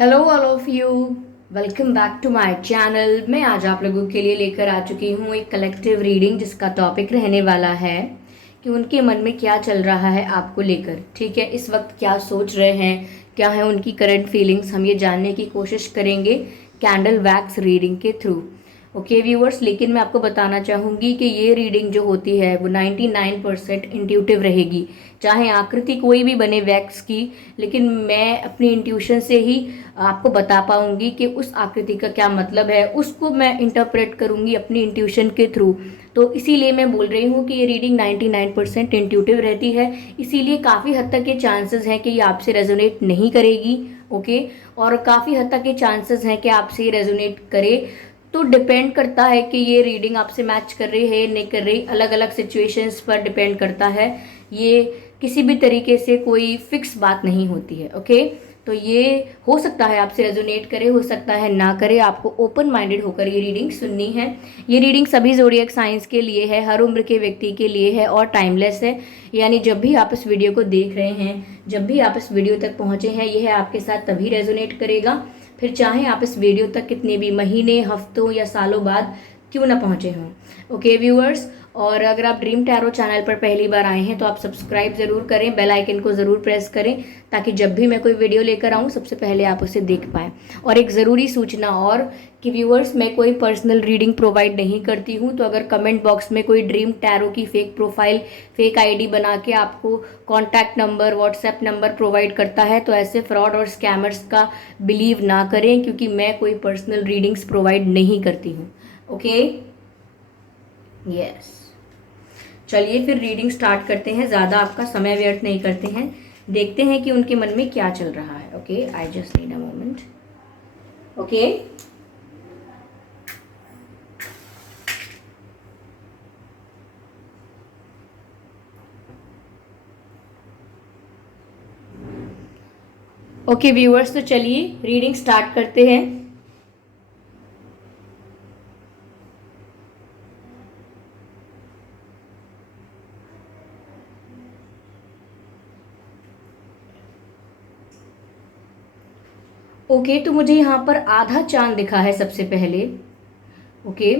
Hello all of you. Welcome back to my channel. मैं आज आप लोगों के लिए लेकर आ चुकी हूँ एक कलेक्टिव रीडिंग जिसका टॉपिक रहने वाला है कि उनके मन में क्या चल रहा है आपको लेकर। ठीक है, इस वक्त क्या सोच रहे हैं, क्या है उनकी करंट फीलिंग्स, हम ये जानने की कोशिश करेंगे कैंडल वैक्स रीडिंग के थ्रू। ओके व्यूअर्स, लेकिन मैं आपको बताना चाहूँगी कि ये रीडिंग जो होती है वो 99% इंट्यूटिव रहेगी, चाहे आकृति कोई भी बने वैक्स की, लेकिन मैं अपनी इंट्यूशन से ही आपको बता पाऊंगी कि उस आकृति का क्या मतलब है, उसको मैं इंटरप्रेट करूंगी अपनी इंट्यूशन के थ्रू। तो इसीलिए मैं बोल रही हूँ कि ये रीडिंग 99% इंट्यूटिव रहती है, इसीलिए काफ़ी हद तक ये चांसेस हैं कि ये आपसे रेजोनेट नहीं करेगी। ओके, और काफ़ी हद तक ये चांसेस हैं कि आपसे ये रेजोनेट करे। तो डिपेंड करता है कि ये रीडिंग आपसे मैच कर रही है नहीं कर रही, अलग अलग सिचुएशंस पर डिपेंड करता है। ये किसी भी तरीके से कोई फिक्स बात नहीं होती है। ओके, तो ये हो सकता है आपसे रेजोनेट करे, हो सकता है ना करे, आपको ओपन माइंडेड होकर ये रीडिंग सुननी है। ये रीडिंग सभी ज़ोडिएक साइंस के लिए है, हर उम्र के व्यक्ति के लिए है और टाइमलेस है। यानी जब भी आप इस वीडियो को देख रहे हैं, जब भी आप इस वीडियो तक पहुंचे हैं, यह आपके साथ तभी रेजोनेट करेगा, फिर चाहे आप इस वीडियो तक कितने भी महीने, हफ्तों या सालों बाद क्यों ना पहुंचे हों। ओके व्यूअर्स, और अगर आप ड्रीम टैरो चैनल पर पहली बार आए हैं तो आप सब्सक्राइब ज़रूर करें, बेल आइकन को ज़रूर प्रेस करें, ताकि जब भी मैं कोई वीडियो लेकर आऊँ सबसे पहले आप उसे देख पाएँ। और एक ज़रूरी सूचना और कि व्यूअर्स, मैं कोई पर्सनल रीडिंग प्रोवाइड नहीं करती हूँ, तो अगर कमेंट बॉक्स में कोई ड्रीम टैरो की फेक प्रोफाइल, फेक आईडी बना के आपको contact number, WhatsApp number provide करता है, तो ऐसे फ्रॉड और स्कैमर्स का बिलीव ना करें, क्योंकि मैं कोई पर्सनल रीडिंग्स प्रोवाइड नहीं करती हूँ। ओके, यस, चलिए फिर रीडिंग स्टार्ट करते हैं, ज़्यादा आपका समय व्यर्थ नहीं करते हैं, देखते हैं कि उनके मन में क्या चल रहा है। Okay, I just need a moment. Okay, okay viewers, तो चलिए रीडिंग स्टार्ट करते हैं। ओके, तो मुझे यहाँ पर आधा चांद दिखा है सबसे पहले। ओके,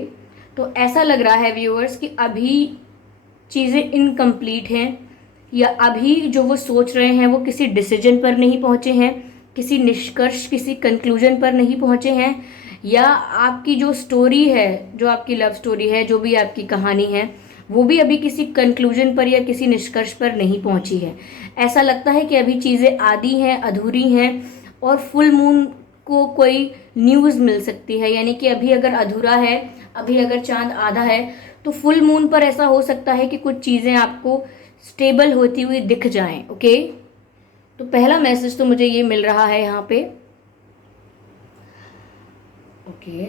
तो ऐसा लग रहा है व्यूअर्स कि अभी चीज़ें इनकम्प्लीट हैं, या अभी जो वो सोच रहे हैं वो किसी डिसीजन पर नहीं पहुँचे हैं, किसी निष्कर्ष, किसी कंक्लूजन पर नहीं पहुँचे हैं, या आपकी जो स्टोरी है, जो आपकी लव स्टोरी है, जो भी आपकी कहानी है, वो भी अभी किसी कंक्लूजन पर या किसी निष्कर्ष पर नहीं पहुँची है। ऐसा लगता है कि अभी चीज़ें आधी हैं, अधूरी हैं, और फुल मून को कोई न्यूज़ मिल सकती है। यानी कि अभी अगर अधूरा है, अभी अगर चांद आधा है, तो फुल मून पर ऐसा हो सकता है कि कुछ चीज़ें आपको स्टेबल होती हुई दिख जाएं। ओके, तो पहला मैसेज तो मुझे ये मिल रहा है यहाँ पे। ओके,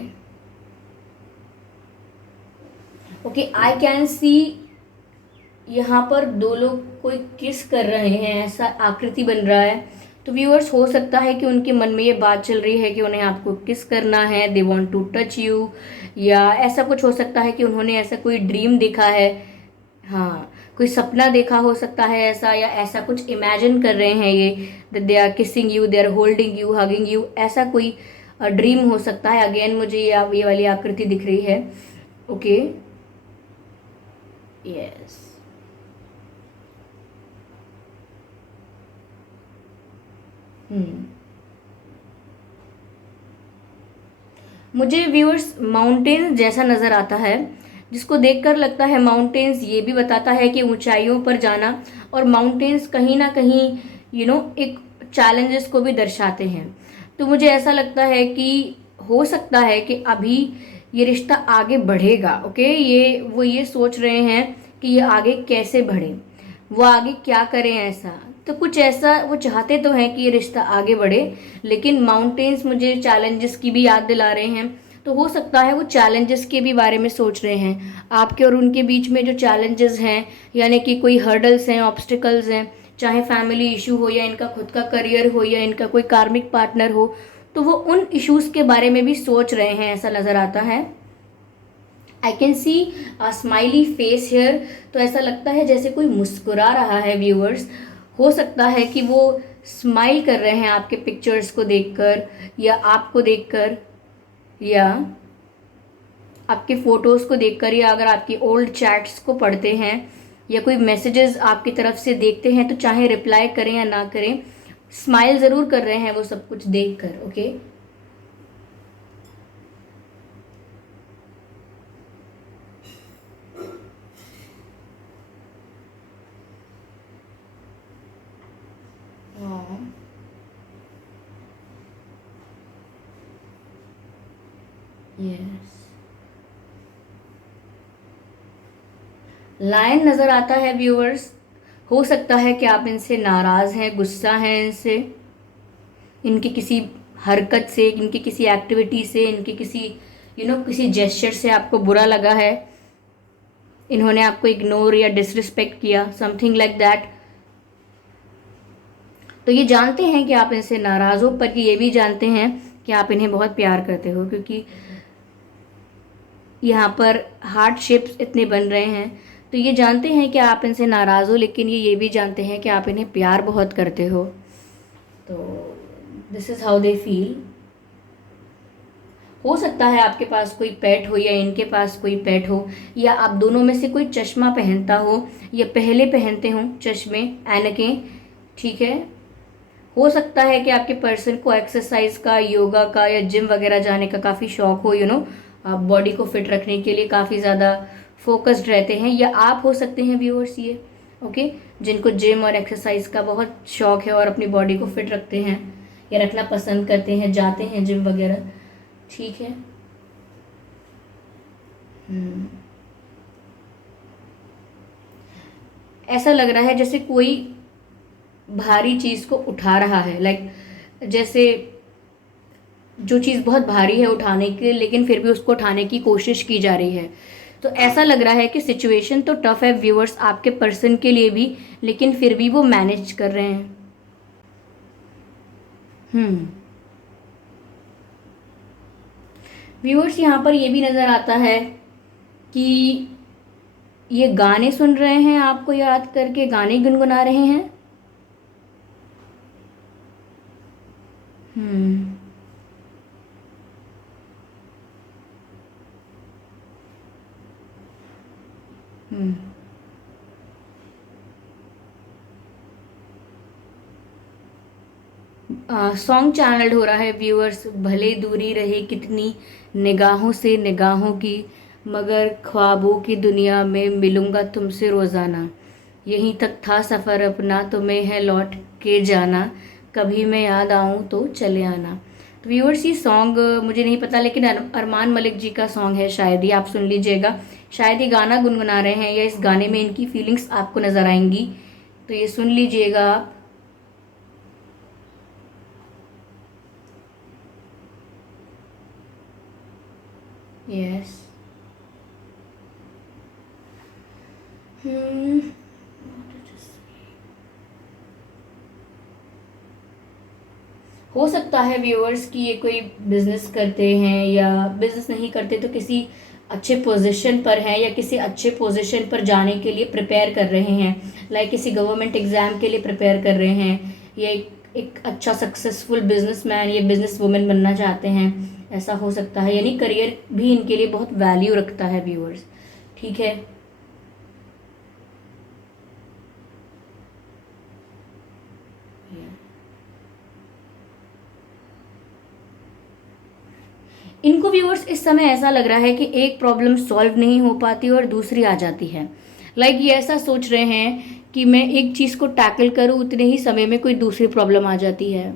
ओके, आई कैन सी यहाँ पर दो लोग कोई किस कर रहे हैं, ऐसा आकृति बन रहा है। तो व्यूअर्स, हो सकता है कि उनके मन में ये बात चल रही है कि उन्हें आपको किस करना है, they want to touch you, या ऐसा कुछ हो सकता है कि उन्होंने ऐसा कोई ड्रीम देखा है। हाँ, कोई सपना देखा हो सकता है ऐसा, या ऐसा कुछ इमेजिन कर रहे हैं ये, they are kissing you, they are holding you, hugging you, ऐसा कोई ड्रीम हो सकता है। अगेन मुझे ये वाली आकृति दिख रही है। ओके, यस, मुझे व्यूअर्स माउंटेन जैसा नज़र आता है, जिसको देखकर लगता है माउंटेन्स ये भी बताता है कि ऊंचाइयों पर जाना, और माउंटेन्स कहीं ना कहीं एक चैलेंजेस को भी दर्शाते हैं। तो मुझे ऐसा लगता है कि हो सकता है कि अभी ये रिश्ता आगे बढ़ेगा। ओके, वो ये सोच रहे हैं कि ये आगे कैसे बढ़े, वो आगे क्या करें ऐसा। तो कुछ ऐसा वो चाहते तो हैं कि ये रिश्ता आगे बढ़े, लेकिन माउंटेन्स मुझे चैलेंजेस की भी याद दिला रहे हैं। तो हो सकता है वो चैलेंजेस के भी बारे में सोच रहे हैं। आपके और उनके बीच में जो चैलेंजेस हैं, यानी कि कोई हर्डल्स हैं, ऑब्स्टिकल्स हैं, चाहे फैमिली इशू हो, या इनका खुद का करियर हो, या इनका कोई कार्मिक पार्टनर हो, तो वो उन इश्यूज के बारे में भी सोच रहे हैं, ऐसा नज़र आता है। I can see smiley face here, तो ऐसा लगता है जैसे कोई मुस्कुरा रहा है व्यूअर्स। हो सकता है कि वो स्माइल कर रहे हैं आपके पिक्चर्स को देखकर, या आपको देखकर, या आपके फ़ोटोज़ को देखकर, या अगर आपकी ओल्ड चैट्स को पढ़ते हैं या कोई मैसेजेस आपकी तरफ से देखते हैं, तो चाहे रिप्लाई करें या ना करें, स्माइल ज़रूर कर रहे हैं वो सब कुछ देखकर। ओके, हाँ, यस, लायन नज़र आता है व्यूअर्स। हो सकता है कि आप इनसे नाराज़ हैं, गुस्सा हैं इनसे, इनकी किसी हरकत से, इनकी किसी एक्टिविटी से, इनकी किसी किसी जेस्चर से आपको बुरा लगा है, इन्होंने आपको इग्नोर या डिसरिस्पेक्ट किया, समथिंग लाइक दैट। तो ये जानते हैं कि आप इनसे नाराज़ हो, पर ये भी जानते हैं कि आप इन्हें बहुत प्यार करते हो, क्योंकि यहाँ पर हार्ट शेप्स इतने बन रहे हैं। तो ये जानते हैं कि आप इनसे नाराज़ हो, लेकिन ये भी जानते हैं कि आप इन्हें प्यार बहुत करते हो। तो this is how they feel. हो सकता है आपके पास कोई पेट हो या इनके पास कोई पेट हो, या आप दोनों में से कोई चश्मा पहनता हो या पहले पहनते हो चश्मे, ऐनकें। ठीक है, हो सकता है कि आपके पर्सन को एक्सरसाइज का, योगा का या जिम वगैरह जाने का काफ़ी शौक हो, आप बॉडी को फिट रखने के लिए काफ़ी ज़्यादा फोकस्ड रहते हैं, या आप हो सकते हैं व्यूअर्स ये, ओके, जिनको जिम और एक्सरसाइज का बहुत शौक है और अपनी बॉडी को फिट रखते हैं या रखना पसंद करते हैं, जाते हैं जिम वगैरह। ठीक है। ऐसा लग रहा है जैसे कोई भारी चीज़ को उठा रहा है, लाइक जैसे जो चीज़ बहुत भारी है उठाने के लिए, लेकिन फिर भी उसको उठाने की कोशिश की जा रही है। तो ऐसा लग रहा है कि सिचुएशन तो टफ है व्यूअर्स आपके पर्सन के लिए भी, लेकिन फिर भी वो मैनेज कर रहे हैं। व्यूअर्स यहाँ पर ये भी नज़र आता है कि ये गाने सुन रहे हैं, आपको याद करके गाने गुनगुना रहे हैं। सॉन्ग चैनल्ड हो रहा है व्यूअर्स। भले दूरी रहे कितनी निगाहों से निगाहों की, मगर ख्वाबों की दुनिया में मिलूँगा तुमसे रोज़ाना। यहीं तक था सफ़र अपना, तुम्हें है लौट के जाना। कभी मैं याद आऊँ तो चले आना। तो व्यूअर्स ये सॉन्ग मुझे नहीं पता, लेकिन अरमान मलिक जी का सॉन्ग है शायद, ही आप सुन लीजिएगा। शायद ये गाना गुनगुना रहे हैं या इस गाने में इनकी फीलिंग्स आपको नज़र आएंगी, तो ये सुन लीजिएगा आप। यस। हो सकता है व्यूअर्स कि ये कोई बिजनेस करते हैं, या बिजनेस नहीं करते तो किसी अच्छे पोजीशन पर हैं, या किसी अच्छे पोजीशन पर जाने के लिए प्रिपेयर कर रहे हैं, लाइक किसी गवर्नमेंट एग्ज़ाम के लिए प्रिपेयर कर रहे हैं, या एक अच्छा सक्सेसफुल बिजनेसमैन या बिजनेस वुमेन बनना चाहते हैं। ऐसा हो सकता है, यानी करियर भी इनके लिए बहुत वैल्यू रखता है व्यूअर्स। ठीक है। इनको व्यूअर्स इस समय ऐसा लग रहा है कि एक प्रॉब्लम सॉल्व नहीं हो पाती और दूसरी आ जाती है। लाइक ये ऐसा सोच रहे हैं कि मैं एक चीज़ को टैकल करूँ, उतने ही समय में कोई दूसरी प्रॉब्लम आ जाती है।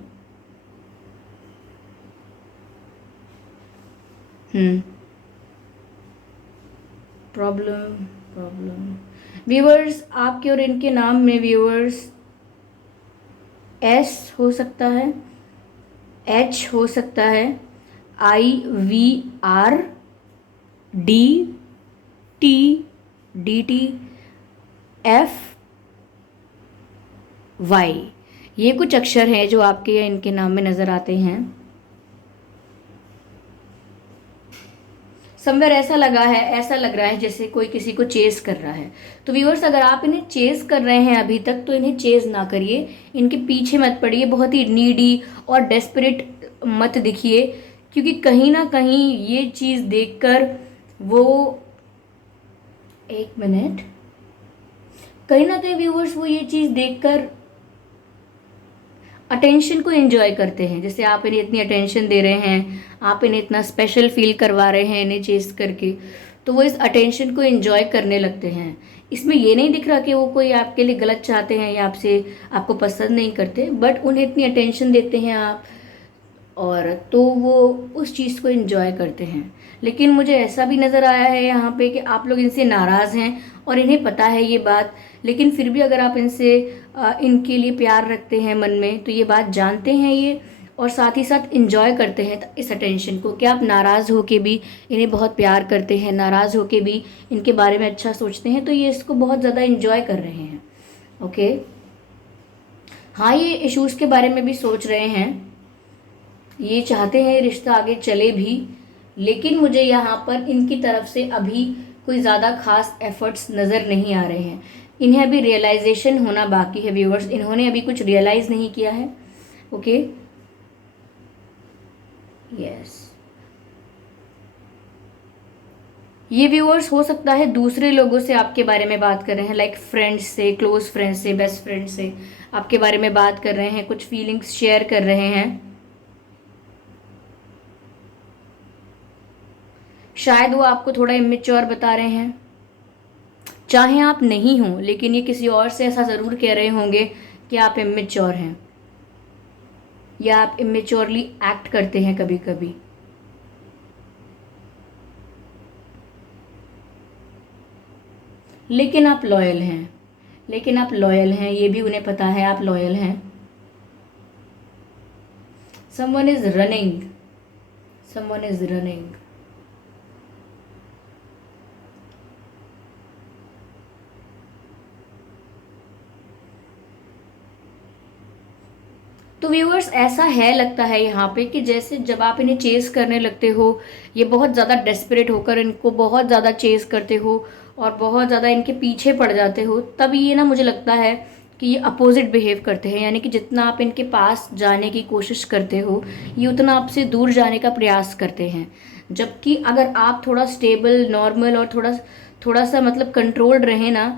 प्रॉब्लम प्रॉब्लम व्यूअर्स आपके और इनके नाम में व्यूअर्स एस हो सकता है, एच हो सकता है, IVRDTDT FY, ये कुछ अक्षर हैं जो आपके या इनके नाम में नज़र आते हैं। समवेयर ऐसा लग रहा है जैसे कोई किसी को चेस कर रहा है। तो व्यूअर्स, अगर आप इन्हें चेस कर रहे हैं अभी तक, तो इन्हें चेस ना करिए, इनके पीछे मत पड़िए, बहुत ही नीडी और डेस्परेट मत दिखिए, क्योंकि कहीं ना कहीं ये चीज़ देखकर वो, एक मिनट, कहीं ना कहीं व्यूअर्स वो ये चीज़ देखकर अटेंशन को एंजॉय करते हैं। जैसे आप इन्हें इतनी अटेंशन दे रहे हैं, आप इन्हें इतना स्पेशल फील करवा रहे हैं इन्हें चेस करके, तो वो इस अटेंशन को एंजॉय करने लगते हैं। इसमें ये नहीं दिख रहा कि वो कोई आपके लिए गलत चाहते हैं या आपसे आपको पसंद नहीं करते, बट उन्हें इतनी अटेंशन देते हैं आप, और तो वो उस चीज़ को एंजॉय करते हैं। लेकिन मुझे ऐसा भी नज़र आया है यहाँ पे कि आप लोग इनसे नाराज़ हैं और इन्हें पता है ये बात, लेकिन फिर भी अगर आप इनसे इनके लिए प्यार रखते हैं मन में, तो ये बात जानते हैं ये, और साथ ही साथ इंजॉय करते हैं इस अटेंशन को, कि आप नाराज़ होके भी इन्हें बहुत प्यार करते हैं, नाराज़ होके भी इनके बारे में अच्छा सोचते हैं, तो ये इसको बहुत ज़्यादा इंजॉय कर रहे हैं। ओके, हाँ, ये इश्यूज़ के बारे में भी सोच रहे हैं, ये चाहते हैं रिश्ता आगे चले भी, लेकिन मुझे यहाँ पर इनकी तरफ से अभी कोई ज़्यादा खास एफर्ट्स नज़र नहीं आ रहे हैं। इन्हें अभी रियलाइजेशन होना बाकी है व्यूअर्स, इन्होंने अभी कुछ रियलाइज़ नहीं किया है। ओके, यस, ये व्यूअर्स हो सकता है दूसरे लोगों से आपके बारे में बात कर रहे हैं, लाइक फ्रेंड्स से, क्लोज फ्रेंड्स से, बेस्ट फ्रेंड से आपके बारे में बात कर रहे हैं, कुछ फीलिंग्स शेयर कर रहे हैं। शायद वो आपको थोड़ा इमेच्योर बता रहे हैं, चाहे आप नहीं हो, लेकिन ये किसी और से ऐसा ज़रूर कह रहे होंगे कि आप इमेच्योर हैं या आप इमेच्योरली एक्ट करते हैं कभी कभी। लेकिन आप लॉयल हैं, लेकिन आप लॉयल हैं, ये भी उन्हें पता है आप लॉयल हैं। Someone is running, someone is running. तो व्यूअर्स, ऐसा है, लगता है यहाँ पे कि जैसे जब आप इन्हें चेस करने लगते हो, ये बहुत ज़्यादा डेस्परेट होकर इनको बहुत ज़्यादा चेस करते हो और बहुत ज़्यादा इनके पीछे पड़ जाते हो, तब ये ना, मुझे लगता है कि ये अपोजिट बिहेव करते हैं। यानी कि जितना आप इनके पास जाने की कोशिश करते हो, ये उतना आपसे दूर जाने का प्रयास करते हैं। जबकि अगर आप थोड़ा स्टेबल, नॉर्मल और थोड़ा थोड़ा सा मतलब कंट्रोल्ड रहें ना,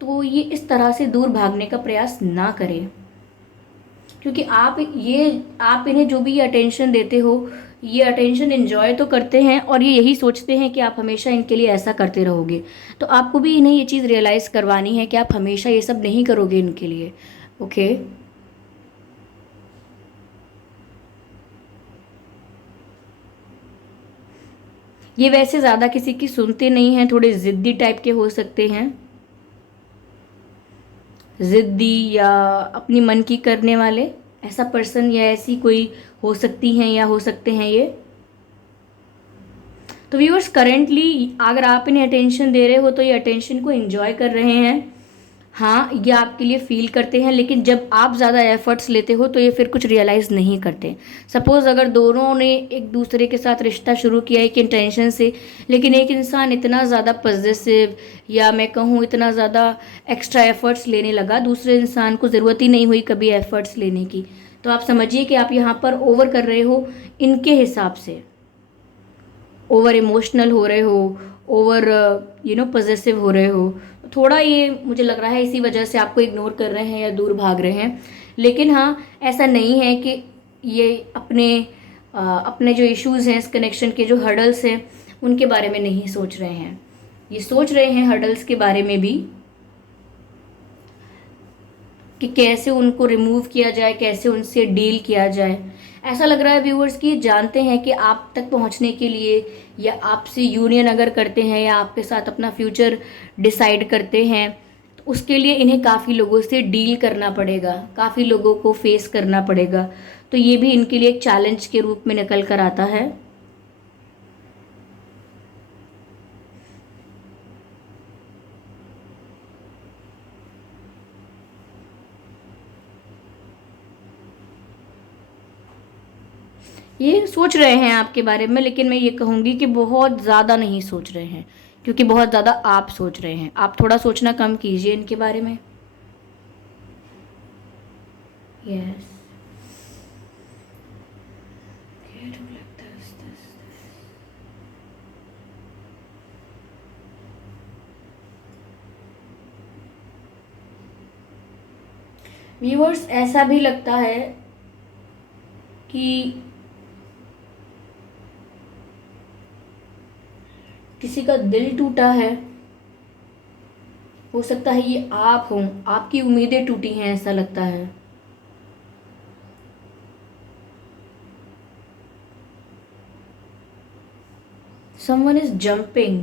तो ये इस तरह से दूर भागने का प्रयास ना करें। क्योंकि आप इन्हें जो भी ये अटेंशन देते हो, ये अटेंशन एंजॉय तो करते हैं, और ये यही सोचते हैं कि आप हमेशा इनके लिए ऐसा करते रहोगे। तो आपको भी इन्हें ये चीज़ रियलाइज़ करवानी है कि आप हमेशा ये सब नहीं करोगे इनके लिए। ओके, ये वैसे ज़्यादा किसी की सुनते नहीं हैं, थोड़े ज़िद्दी टाइप के हो सकते हैं, ज़िद्दी या अपनी मन की करने वाले, ऐसा पर्सन या ऐसी कोई हो सकती हैं या हो सकते हैं ये। तो व्यूअर्स, करेंटली अगर आप इन्हें अटेंशन दे रहे हो, तो ये अटेंशन को एंजॉय कर रहे हैं। हाँ, ये आपके लिए फील करते हैं, लेकिन जब आप ज़्यादा एफर्ट्स लेते हो, तो ये फिर कुछ रियलाइज़ नहीं करते। सपोज़ अगर दोनों ने एक दूसरे के साथ रिश्ता शुरू किया एक इंटेंशन से, लेकिन एक इंसान इतना ज़्यादा पॉजिटिव, या मैं कहूँ इतना ज़्यादा एक्स्ट्रा एफर्ट्स लेने लगा, दूसरे इंसान को ज़रूरत ही नहीं हुई कभी एफर्ट्स लेने की, तो आप समझिए कि आप यहाँ पर ओवर कर रहे हो इनके हिसाब से, ओवर इमोशनल हो रहे हो, ओवर पॉजेसिव हो रहे हो। थोड़ा ये मुझे लग रहा है इसी वजह से आपको इग्नोर कर रहे हैं या दूर भाग रहे हैं। लेकिन हाँ, ऐसा नहीं है कि ये अपने जो इश्यूज़ हैं, इस कनेक्शन के जो हर्डल्स हैं, उनके बारे में नहीं सोच रहे हैं। ये सोच रहे हैं हर्डल्स के बारे में भी, कि कैसे उनको रिमूव किया जाए, कैसे उनसे डील किया जाए। ऐसा लग रहा है व्यूअर्स कि जानते हैं कि आप तक पहुंचने के लिए, या आपसे यूनियन अगर करते हैं या आपके साथ अपना फ्यूचर डिसाइड करते हैं, तो उसके लिए इन्हें काफ़ी लोगों से डील करना पड़ेगा, काफ़ी लोगों को फेस करना पड़ेगा। तो ये भी इनके लिए एक चैलेंज के रूप में निकल कर आता है। ये सोच रहे हैं आपके बारे में, लेकिन मैं ये कहूँगी कि बहुत ज़्यादा नहीं सोच रहे हैं, क्योंकि बहुत ज़्यादा आप सोच रहे हैं। आप थोड़ा सोचना कम कीजिए इनके बारे में। यस, व्यूअर्स ऐसा भी लगता है कि किसी का दिल टूटा है। हो सकता है ये आप हों, आपकी उम्मीदें टूटी हैं, ऐसा लगता है। Someone is jumping.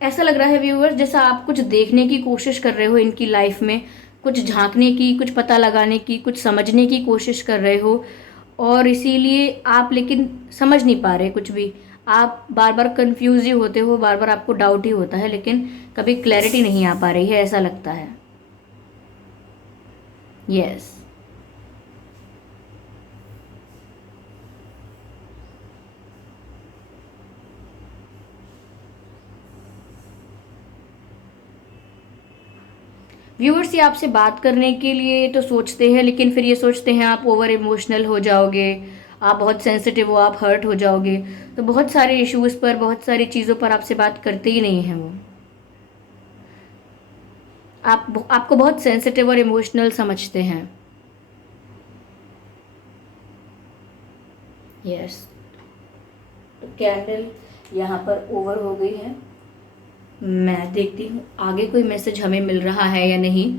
ऐसा लग रहा है व्यूअर्स जैसा आप कुछ देखने की कोशिश कर रहे हो इनकी लाइफ में, कुछ झांकने की, कुछ पता लगाने की, कुछ समझने की कोशिश कर रहे हो, और इसीलिए आप लेकिन समझ नहीं पा रहे कुछ भी। आप बार बार कंफ्यूज ही होते हो, बार बार आपको डाउट ही होता है, लेकिन कभी क्लैरिटी नहीं आ पा रही है, ऐसा लगता है। यस, व्यूअर्स ये आपसे बात करने के लिए तो सोचते हैं, लेकिन फिर ये सोचते हैं आप ओवर इमोशनल हो जाओगे, आप बहुत सेंसिटिव हो, आप हर्ट हो जाओगे, तो बहुत सारे इश्यूज़ पर, बहुत सारी चीज़ों पर आपसे बात करते ही नहीं हैं वो। आपको बहुत सेंसिटिव और इमोशनल समझते हैं। यस, तो कैंडल यहाँ पर ओवर हो गई है। मैं देखती हूँ आगे कोई मैसेज हमें मिल रहा है या नहीं।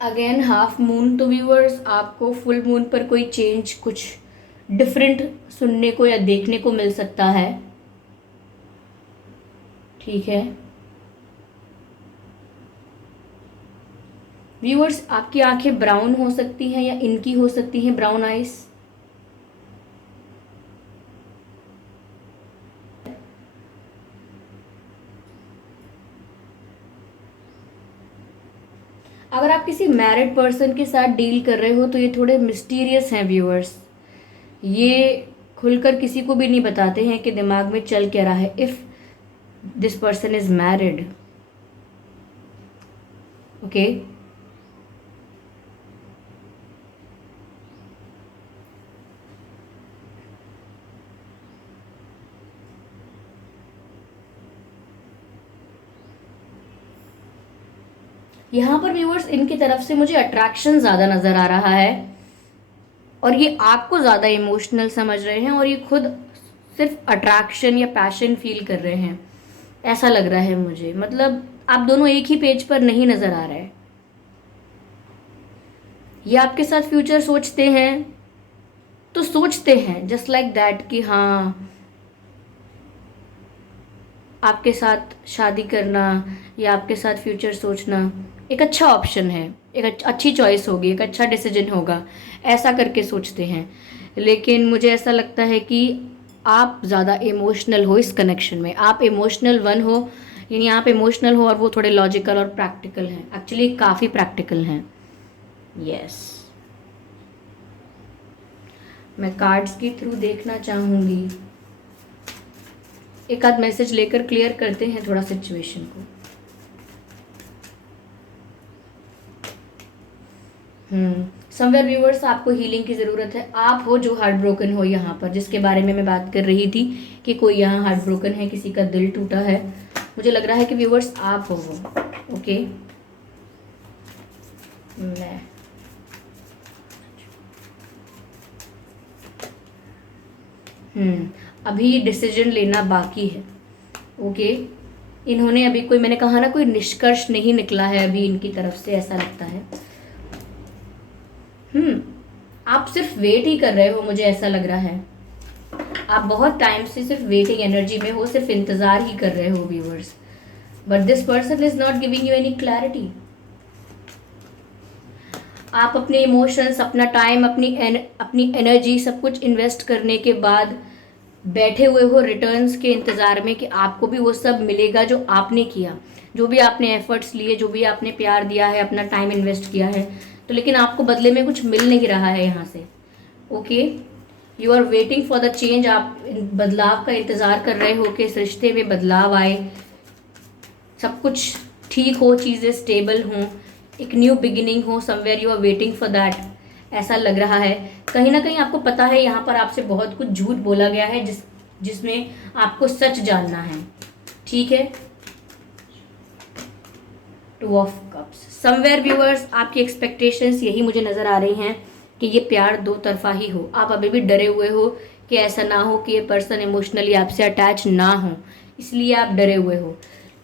अगेन हाफ मून, तो व्यूअर्स आपको फुल मून पर कोई चेंज, कुछ डिफरेंट सुनने को या देखने को मिल सकता है। ठीक है व्यूअर्स, आपकी आंखें ब्राउन हो सकती हैं या इनकी हो सकती हैं ब्राउन आइज। अगर आप किसी मैरिड पर्सन के साथ डील कर रहे हो तो ये थोड़े मिस्टीरियस हैं व्यूअर्स। ये खुलकर किसी को भी नहीं बताते हैं कि दिमाग में चल क्या रहा है। If this person is married, okay, यहाँ पर व्यूअर्स इनकी तरफ से मुझे अट्रैक्शन ज़्यादा नज़र आ रहा है, और ये आपको ज़्यादा इमोशनल समझ रहे हैं, और ये खुद सिर्फ अट्रैक्शन या पैशन फील कर रहे हैं, ऐसा लग रहा है मुझे। मतलब आप दोनों एक ही पेज पर नहीं नज़र आ रहे। ये आपके साथ फ्यूचर सोचते हैं तो सोचते हैं जस्ट लाइक दैट कि हाँ, आपके साथ शादी करना या आपके साथ फ्यूचर सोचना एक अच्छा ऑप्शन है, एक अच्छी चॉइस होगी, एक अच्छा डिसीजन होगा, ऐसा करके सोचते हैं। लेकिन मुझे ऐसा लगता है कि आप ज़्यादा इमोशनल हो इस कनेक्शन में। आप इमोशनल वन हो, यानी आप इमोशनल हो और वो थोड़े लॉजिकल और प्रैक्टिकल हैं, एक्चुअली काफ़ी प्रैक्टिकल हैं। यस, मैं कार्ड्स के थ्रू देखना चाहूँगी, एक आध मैसेज लेकर क्लियर करते हैं थोड़ा सिचुएशन को। समवेयर व्यूअर्स आपको हीलिंग की ज़रूरत है। आप हो जो हार्ट ब्रोकन हो, यहाँ पर जिसके बारे में मैं बात कर रही थी कि कोई यहाँ हार्ट ब्रोकन है, किसी का दिल टूटा है, मुझे लग रहा है कि व्यूअर्स आप हो वो। ओके, मैं अभी डिसीजन लेना बाकी है। ओके, इन्होंने अभी कोई, मैंने कहा ना, कोई निष्कर्ष नहीं निकला है अभी इनकी तरफ से, ऐसा लगता है। आप सिर्फ वेट ही कर रहे हो, मुझे ऐसा लग रहा है। आप बहुत टाइम से सिर्फ वेटिंग एनर्जी में हो, सिर्फ इंतजार ही कर रहे हो viewers, but this person is not giving you any clarity. आप अपने इमोशंस, अपना टाइम, अपनी एनर्जी सब कुछ इन्वेस्ट करने के बाद बैठे हुए हो रिटर्न्स के इंतज़ार में कि आपको भी वो सब मिलेगा जो आपने किया, जो भी आपने एफर्ट्स लिए, जो भी आपने प्यार दिया है, अपना टाइम इन्वेस्ट किया है, तो लेकिन आपको बदले में कुछ मिल नहीं रहा है यहाँ से। Okay, you are waiting for the change, आप बदलाव का इंतज़ार कर रहे हो कि इस रिश्ते में बदलाव आए, सब कुछ ठीक हो, चीज़ें स्टेबल हों, एक न्यू बिगिनिंग हो, somewhere you are waiting for that, ऐसा लग रहा है। कहीं ना कहीं आपको पता है यहाँ पर आपसे बहुत कुछ झूठ बोला गया है जिसमें आपको सच जानना है। ठीक है, two of cups, somewhere viewers आपकी एक्सपेक्टेशंस यही मुझे नज़र आ रही हैं कि ये प्यार दो तरफा ही हो। आप अभी भी डरे हुए हो कि ऐसा ना हो कि ये पर्सन इमोशनली आपसे अटैच ना हो, इसलिए आप डरे हुए हो।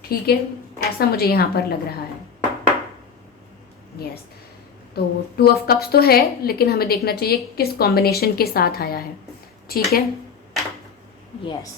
ठीक है, ऐसा मुझे यहाँ पर लग रहा है। यस, तो टू ऑफ कप्स तो है, लेकिन हमें देखना चाहिए किस कॉम्बिनेशन के साथ आया है। ठीक है, यस।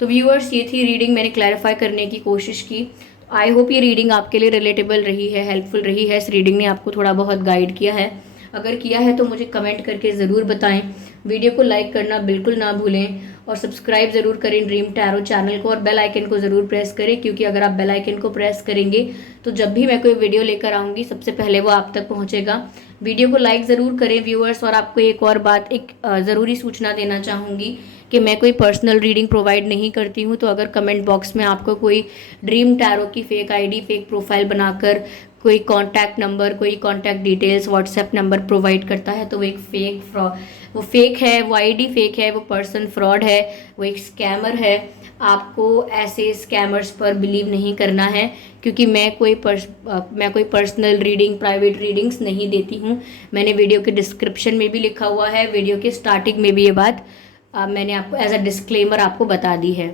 तो व्यूअर्स ये थी रीडिंग, मैंने क्लैरिफाई करने की कोशिश की। आई होप ये रीडिंग आपके लिए रिलेटेबल रही है, हेल्पफुल रही है, इस रीडिंग ने आपको थोड़ा बहुत गाइड किया है। अगर किया है तो मुझे कमेंट करके ज़रूर बताएं। वीडियो को लाइक करना बिल्कुल ना भूलें और सब्सक्राइब ज़रूर करें ड्रीम टैरो चैनल को, और बेल आइकन को ज़रूर प्रेस करें, क्योंकि अगर आप बेल आइकन को प्रेस करेंगे तो जब भी मैं कोई वीडियो लेकर आऊँगी सबसे पहले वो आप तक पहुँचेगा। वीडियो को लाइक ज़रूर करें व्यूअर्स। और आपको एक और बात, एक ज़रूरी सूचना देना चाहूँगी कि मैं कोई पर्सनल रीडिंग प्रोवाइड नहीं करती हूँ। तो अगर कमेंट बॉक्स में आपको कोई ड्रीम टैरो की फेक आईडी, फेक प्रोफाइल बनाकर कोई कांटेक्ट नंबर, कोई contact details, WhatsApp number provide करता है तो वो एक वो फेक है, वो आईडी फेक है, वो पर्सन फ्रॉड है, वो एक स्कैमर है। आपको ऐसे स्कैमर्स पर बिलीव नहीं करना है, क्योंकि मैं कोई पर्सनल रीडिंग, प्राइवेट रीडिंग्स नहीं देती हूँ। मैंने वीडियो के डिस्क्रिप्शन में भी लिखा हुआ है, वीडियो के स्टार्टिंग में भी ये बात मैंने आपको एज अ डिस्क्लेमर आपको बता दी है।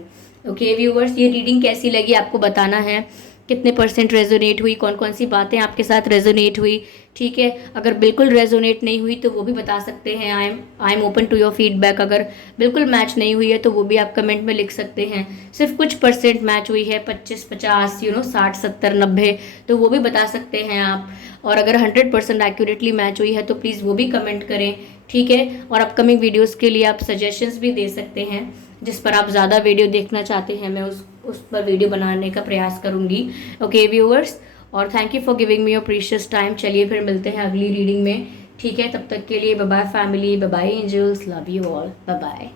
ओके व्यूवर्स, ये रीडिंग कैसी लगी आपको बताना है, कितने % रेजोनेट हुई, कौन कौन सी बातें आपके साथ रेजोनेट हुई। ठीक है, अगर बिल्कुल रेजोनेट नहीं हुई तो वो भी बता सकते हैं। I am open to your feedback. अगर बिल्कुल मैच नहीं हुई है तो वो भी आप कमेंट में लिख सकते हैं। सिर्फ कुछ % मैच हुई है, 25, 50, 60, 70, 90, तो वो भी बता सकते हैं आप। और अगर 100% एक्यूरेटली मैच हुई है तो प्लीज़ वो भी कमेंट करें। ठीक है, और अपकमिंग वीडियोज़ के लिए आप सजेशंस भी दे सकते हैं, जिस पर आप ज़्यादा वीडियो देखना चाहते हैं, मैं उस पर वीडियो बनाने का प्रयास करूँगी। ओके व्यूअर्स, और thank you for giving me your precious time. चलिए फिर मिलते हैं अगली रीडिंग में। ठीक है, तब तक के लिए bye bye family, bye bye angels, love you all, bye bye.